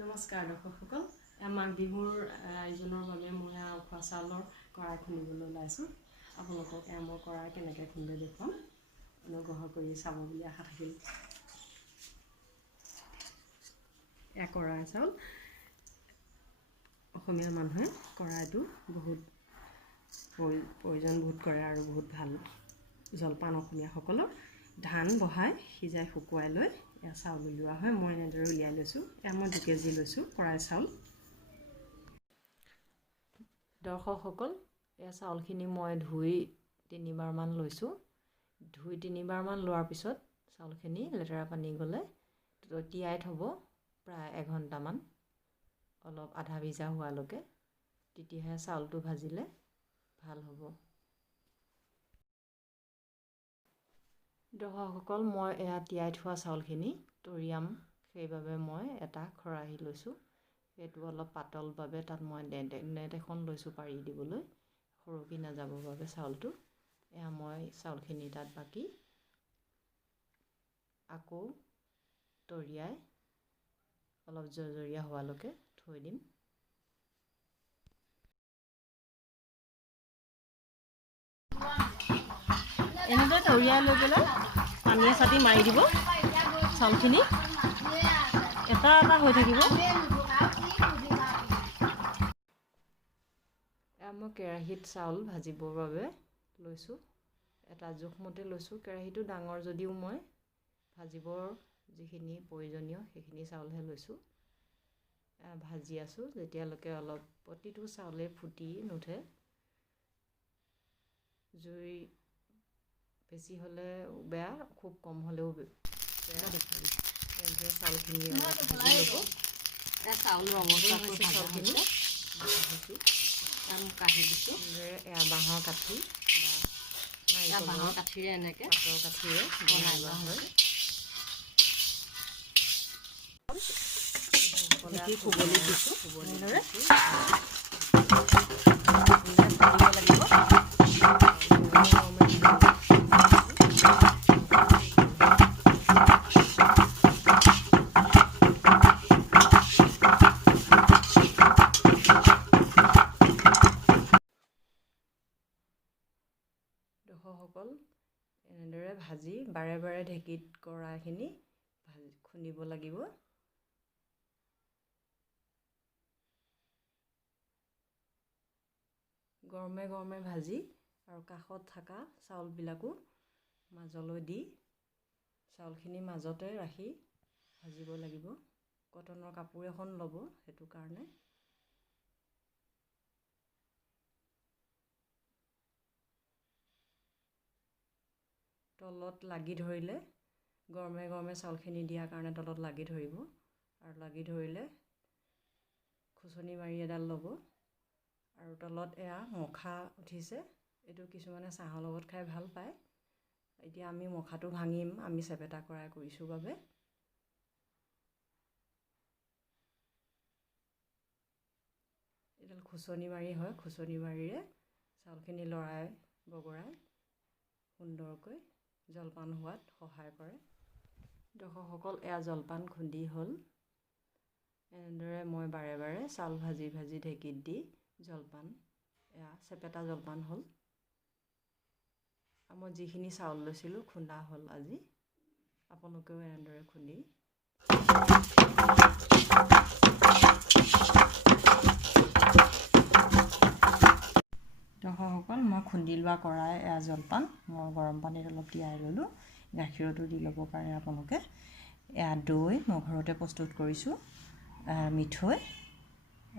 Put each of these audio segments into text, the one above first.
নমস্কাৰ দৰ্শকসকল, মাঘ বিহুৰ আয়োজনৰ বাবে মই উখোৱা চাউলৰ কৰাই খুন্দিবলৈ ওলাইছোঁ। আপোনালোকক মই কৰাই কেনেকৈ খুন্দে দেখুৱাম, অনুগ্ৰহ কৰি চাব বুলি আশা থাকিল। কৰাই চাউল, অসমীয়া মানুহে কৰাইটো বহুত প্ৰয়োজন বোধ কৰে আৰু বহুত ভাল জলপান অসমীয়াসকলৰ। ধান বহাই সিজাই শুকুৱাই লৈ চাউল উলিওৱা হয়। মই এনেদৰে উলিয়াই লৈছোঁ। মই 2 কেজি লৈছোঁ কৰাই চাউল। দৰ্শকসকল, চাউলখিনি মই ধুই 3বাৰমান লৈছোঁ। ধুই 3বাৰমান লোৱাৰ পিছত চাউলখিনি লেতেৰা পানী গ'লে তিয়াই থ'ব প্ৰায় 1 ঘণ্টামান, অলপ আধা ভিজা হোৱালৈকে। তেতিয়াহে চাউলটো ভাজিলে ভাল হ'ব। দৰ্শকসকল, মই তিয়াই থোৱা চাউলখিনি তৰিয়াম, সেইবাবে মই এটা খৰাহি লৈছোঁ। সেইটো অলপ পাতলভাৱে তাত মই নেট এখন লৈছোঁ পাৰি দিবলৈ, সৰকি নাযাবৰ বাবে চাউলটো। মই চাউলখিনি তাত বাকি আকৌ তৰিয়াই অলপ জৰজৰীয়া হোৱালৈকে থৈ দিম। এনেদৰে তৰিয়াই লৈ পেলাই পানীয়ে চাটি মাৰি দিব। চাউলখিনি এটা এটা হৈ থাকিব। মই কেৰাহীত চাউল ভাজিবৰ বাবে লৈছোঁ। এটা জোখমতে লৈছোঁ। কেৰাহীটো ডাঙৰ যদিও মই ভাজিবৰ যিখিনি প্ৰয়োজনীয় সেইখিনি চাউলহে লৈছোঁ। ভাজি আছোঁ যেতিয়ালৈকে অলপ প্ৰতিটো চাউলে ফুটি নুঠে। জুই বেছি হ'লে বেয়া, খুব কম হ'লেও বেয়া। চাউলখিনি ভাজি ল'ব। চাউলৰ অৱস্থা হৈছে চাউলখিনি ভাজিছোঁ। কাঢ়ি দিছোঁ। বাঁহৰ কাঠি বা বাঁহৰ কাঠিৰে এনেকৈ পাতৰ কাঠিৰে বনাই লোৱা হয়। শুবলি দিছোঁ। এনেদৰে লাগিব। দৰ্শকসকল, এনেদৰে ভাজি বাৰে বাৰে ঢেঁকীত কৰাখিনি খুন্দিব লাগিব। গৰমে গৰমে ভাজি আৰু কাষত থকা চাউলবিলাকো মাজলৈ দি চাউলখিনি মাজতে ৰাখি ভাজিব লাগিব। কটনৰ কাপোৰ এখন ল'ব সেইটো কাৰণে। তলত লাগি ধৰিলে, গৰমে গৰমে চাউলখিনি দিয়াৰ কাৰণে তলত লাগি ধৰিব, আৰু লাগি ধৰিলে খুচনি মাৰি এডাল ল'ব। আৰু তলত মখা উঠিছে, এইটো কিছুমানে চাহৰ লগত খাই ভাল পায়। এতিয়া আমি মখাটো ভাঙিম, আমি চেপেটা কৰাই কৰিছোঁ বাবে। এডাল খুচনি মাৰি হয়, খুচনি মাৰিৰে চাউলখিনি লৰাই বগৰাই সুন্দৰকৈ জলপান হোৱাত সহায় কৰে। দৰ্শকসকল, জলপান খুন্দি হ'ল। এনেদৰে মই বাৰে বাৰে চাউল ভাজি ভাজি ঢেঁকীত দি জলপান, চেপেটা জলপান হ'ল। মই যিখিনি চাউল লৈছিলোঁ খুন্দা হ'ল আজি। আপোনালোকেও এনেদৰে খুন্দি দৰ্শকসকল, মই খুন্দি লোৱা কৰাই জলপান মই গৰম পানীত অলপ তিয়াই ল'লোঁ। গাখীৰতো দি ল'ব পাৰে আপোনালোকে। দৈ মই ঘৰতে প্ৰস্তুত কৰিছোঁ। মিঠৈ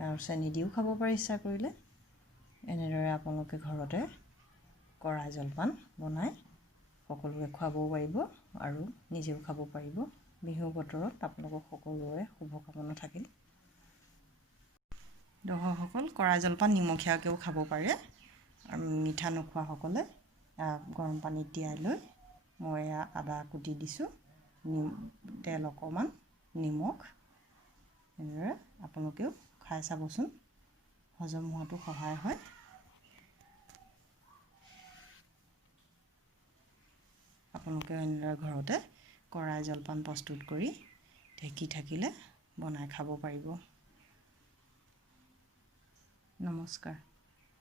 আৰু চেনি দিও খাব পাৰে ইচ্ছা কৰিলে। এনেদৰে আপোনালোকে ঘৰতে কৰাই জলপান বনাই সকলোকে খুৱাবও পাৰিব আৰু নিজেও খাব পাৰিব। বিহু বতৰত আপোনালোকক সকলোৰে শুভকামনা থাকিল। দৰ্শকসকল, কৰাই জলপান নিমখীয়াকৈও খাব পাৰে। আৰু মিঠা নোখোৱাসকলে গৰম পানীত তিয়াই লৈ মই আদা কুটি দিছোঁ, তেল অকণমান, নিমখ। এনেদৰে আপোনালোকেও খাই চাবচোন, হজম হোৱাটো সহায় হয়। আপোনালোকে এনেদৰে ঘৰতে কৰাই জলপান প্ৰস্তুত কৰি ঢেঁকী থাকিলে বনাই খাব পাৰিব। নমস্কাৰ।